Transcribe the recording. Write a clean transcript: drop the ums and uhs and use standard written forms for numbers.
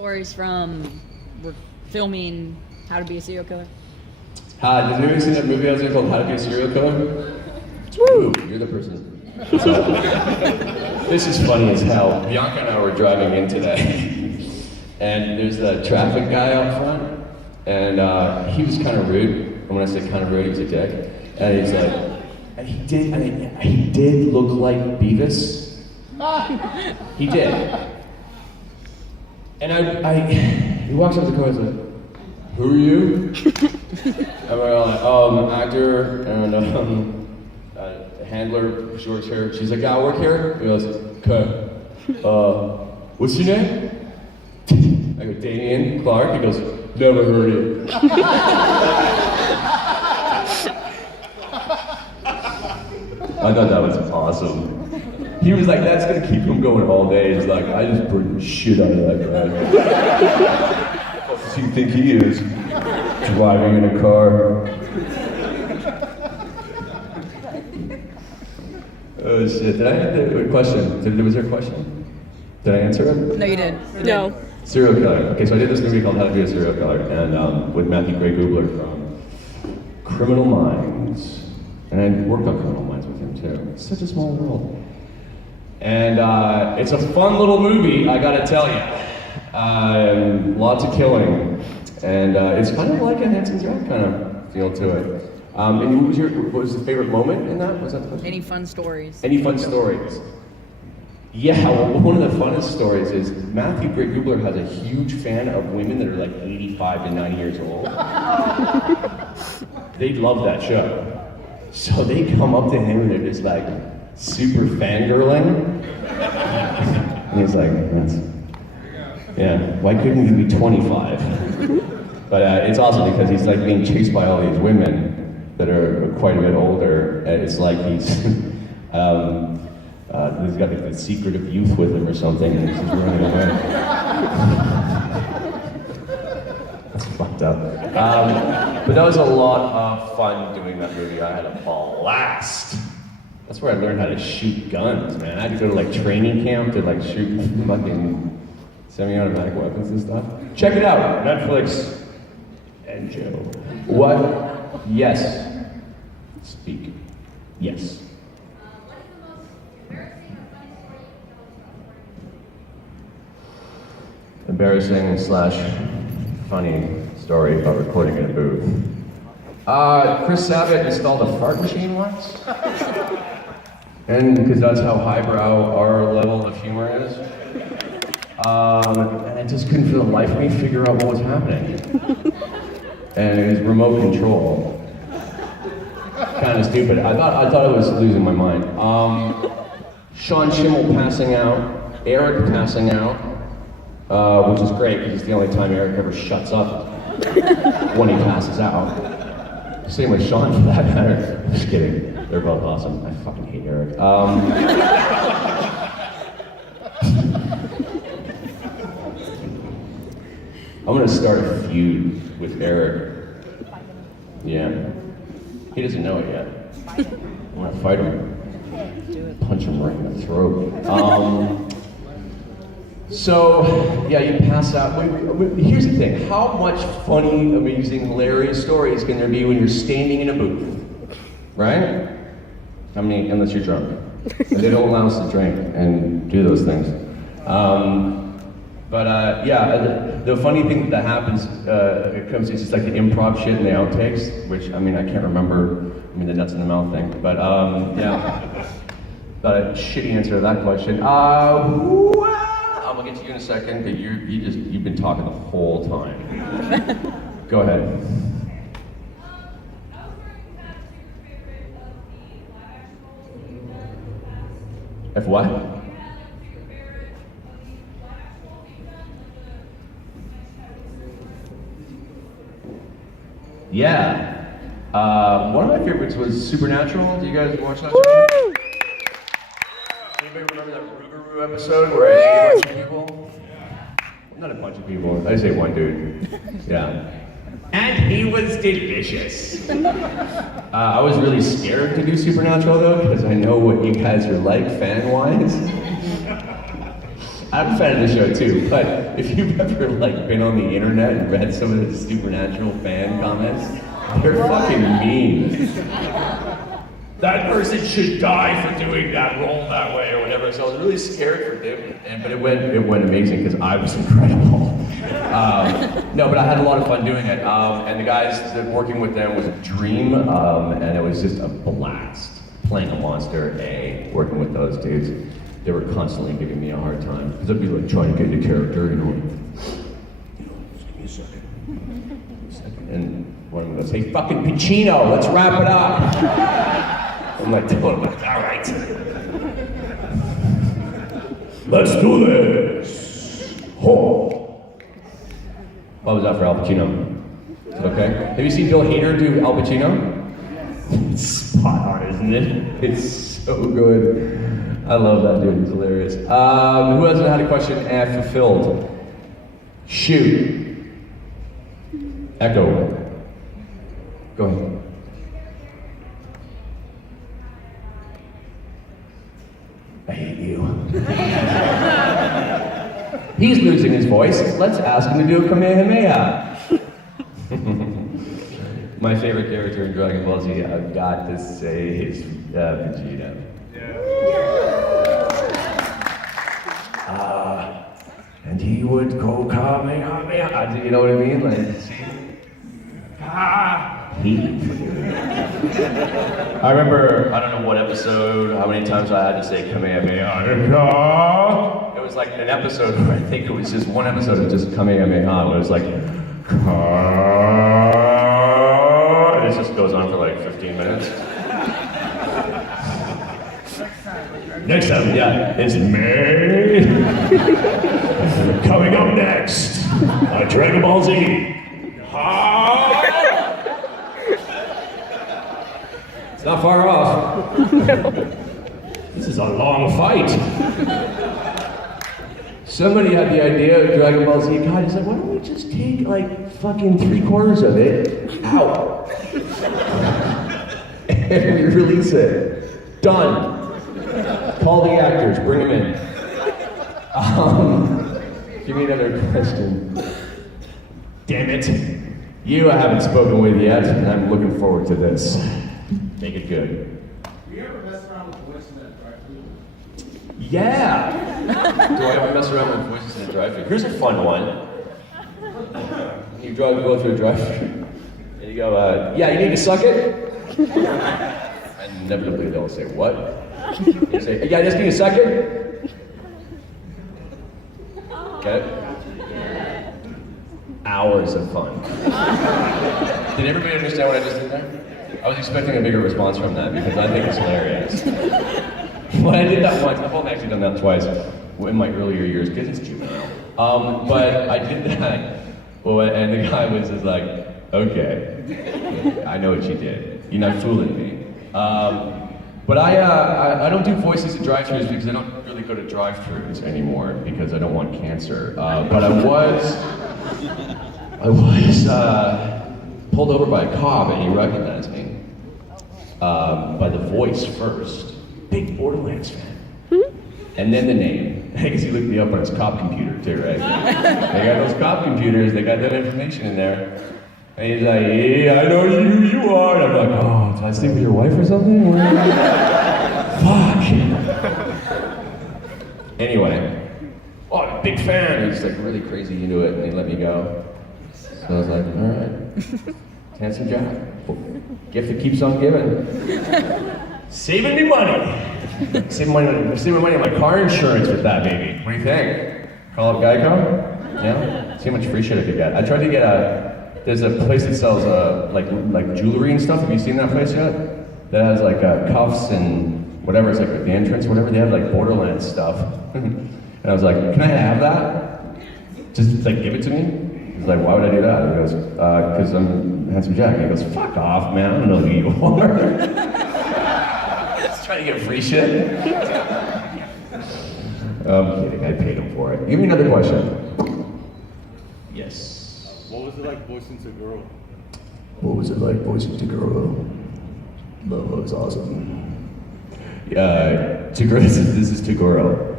stories from filming How to Be a Serial Killer? Hi, did anybody see that movie I was in called How to Be a Serial Killer? Woo! You're the person. This is funny as hell. Bianca and I were driving in today, and there's a traffic guy out front, and he was kind of rude. And when I say kind of rude, he was a dick. And he's like, and he did look like Beavis. He did. And he walks up to the car and he's like, who are you? And we're all like, oh, I'm an actor and a handler, short hair. She's like, yeah, I work here. He goes, okay. What's your name? I go, Dameon Clarke. He goes, never heard it. I thought that was awesome. He was like, that's gonna keep him going all day. He's like, I just burned the shit out of that guy. What does he think he is? Driving in a car. Oh shit, did I have a question? Was there a question? Did I answer it? No, you did. No. Serial killer. Okay, so I did this movie called How to Be a Serial Killer, and with Matthew Gray-Gubler from Criminal Minds. And I worked on Criminal Minds with him too. It's such a small world. And it's a fun little movie, I gotta tell you. Lots of killing. And it's kind of like a Handsome Jack kind of feel to it. And what was the favorite moment in that? Was that the question? Any fun stories? Any fun stories? Yeah, well, one of the funnest stories is Matthew Gray-Gubler has a huge fan of women that are like 85 to 90 years old. They love that show. So they come up to him and they're just like super fangirling. And he's like, yeah, why couldn't you be 25? But it's awesome because he's like being chased by all these women that are quite a bit older. And it's like he's got like the secret of youth with him or something, and he's just running away. That's fucked up. But that was a lot of fun doing that movie. I had a blast. That's where I learned how to shoot guns, man. I had to go to like training camp to like shoot fucking semi-automatic weapons and stuff. Check it out, Netflix and Joe. What? Yes. Speak. Yes. Embarrassing / funny story about recording in a booth. Chris Sabat installed a fart machine once. And because that's how highbrow our level of humor is. And I just couldn't for the life of me figure out what was happening. And it was remote control. Kind of stupid. I thought I was losing my mind. Sean Schimmel passing out, Eric passing out, which is great because it's the only time Eric ever shuts up when he passes out. Same with Sean for that matter. Just kidding. They're both awesome. I fucking hate Eric. I'm gonna start a feud with Eric. Yeah. He doesn't know it yet. I'm gonna fight him. Punch him right in the throat. So, yeah, you pass out. Here's the thing. How much funny, amazing, hilarious stories can there be when you're standing in a booth? Right? How many, unless you're drunk. And they don't allow us to drink and do those things. Yeah, the funny thing that happens, it's just like the improv shit and the outtakes, which, I mean, I can't remember, the nuts in the mouth thing, but yeah. Got a shitty answer to that question. I'm gonna get to you in a second, but you've been talking the whole time. Go ahead. If what? Yeah. One of my favorites was Supernatural. Do you guys watch that show? Anybody remember that Rougarou episode where I ate a bunch of people? Not a bunch of people, I say one dude. Yeah. And he was delicious. I was really scared to do Supernatural though, because I know what you guys are like fan-wise. I'm a fan of the show too, but if you've ever like been on the internet and read some of the Supernatural fan comments, they're fucking mean. That person should die for doing that role that way or whatever. So I was really scared for him, but it went amazing because I was incredible. No, but I had a lot of fun doing it, and the guys that working with them was a dream, and it was just a blast playing a monster. Working with those dudes, they were constantly giving me a hard time because I'd be like trying to get into character, just give me a second, and one of them goes, "Hey, fucking Pacino, let's wrap it up." I'm like, all right. Let's do this. Oh. What was that for Al Pacino? Is it okay? Have you seen Bill Hader do Al Pacino? It's spot on, isn't it? It's so good. I love that dude, he's hilarious. Who hasn't had a question fulfilled? Shoot. Echo. Go ahead. I hate you. He's losing his voice. Let's ask him to do a Kamehameha. My favorite character in Dragon Ball Z, I've got to say, is Vegeta. And he would go Kamehameha. You know what I mean? Like, I remember, I don't know what episode, how many times I had to say Kamehameha. It was like an episode where I think it was just one episode of just Kamehameha, where it was like, and it just goes on for like 15 minutes. Next time, yeah, it's me. Coming up next, Dragon Ball Z. It's not far off. This is a long fight. Somebody had the idea of Dragon Ball Z. God, he's like, why don't we just take like fucking 3/4 of it out and we release it? Done. Call the actors, bring them in. Give me another question. Damn it. You I haven't spoken with yet, and I'm looking forward to this. Make it good. Do you ever mess around with voices in a drive-thru? Yeah! Do I ever mess around with voices in a drive-thru? Here's a fun one. You go through a drive-thru, and you go, yeah, you need to suck it? And inevitably they'll say, what? You say, yeah, I just need to suck it? Okay? Hours of fun. Did everybody understand what I just did there? I was expecting a bigger response from that because I think it's hilarious. Well, I did that once. I've only actually done that twice in my earlier years because it's juvenile. But I did that. Well, and the guy was just like, okay, I know what you did. You're not fooling me. But I don't do voices at drive-thrus because I don't really go to drive-thrus anymore because I don't want cancer. But I was pulled over by a cop and he recognized me by the voice first. Big Borderlands fan. And then the name, because he looked me up on his cop computer too, right? They got those cop computers, they got that information in there. And he's like, yeah, I know who you are. And I'm like, oh, did I sleep with your wife or something? Fuck. Anyway, oh, I'm a big fan. He's like really crazy into it and he let me go. So I was like, all right, handsome Jack. Gift that keeps on giving. Saving me money. Saving money on my car insurance with that baby. What do you think? Call up Geico? Yeah? See how much free shit I could get. I tried to get there's a place that sells like jewelry and stuff. Have you seen that place yet? That has like cuffs and whatever, it's like the entrance, whatever. They have like Borderlands stuff. And I was like, can I have that? Just like give it to me? He's like, why would I do that? And he goes, because I'm Handsome Jack. And he goes, fuck off, man, I don't know who you are. Just trying to get free shit. I'm kidding, I paid him for it. Give me another question. Yes. What was it like voicing Tagoro? What was it like voicing Tagoro? That was awesome. Tagoro, this is Tagoro.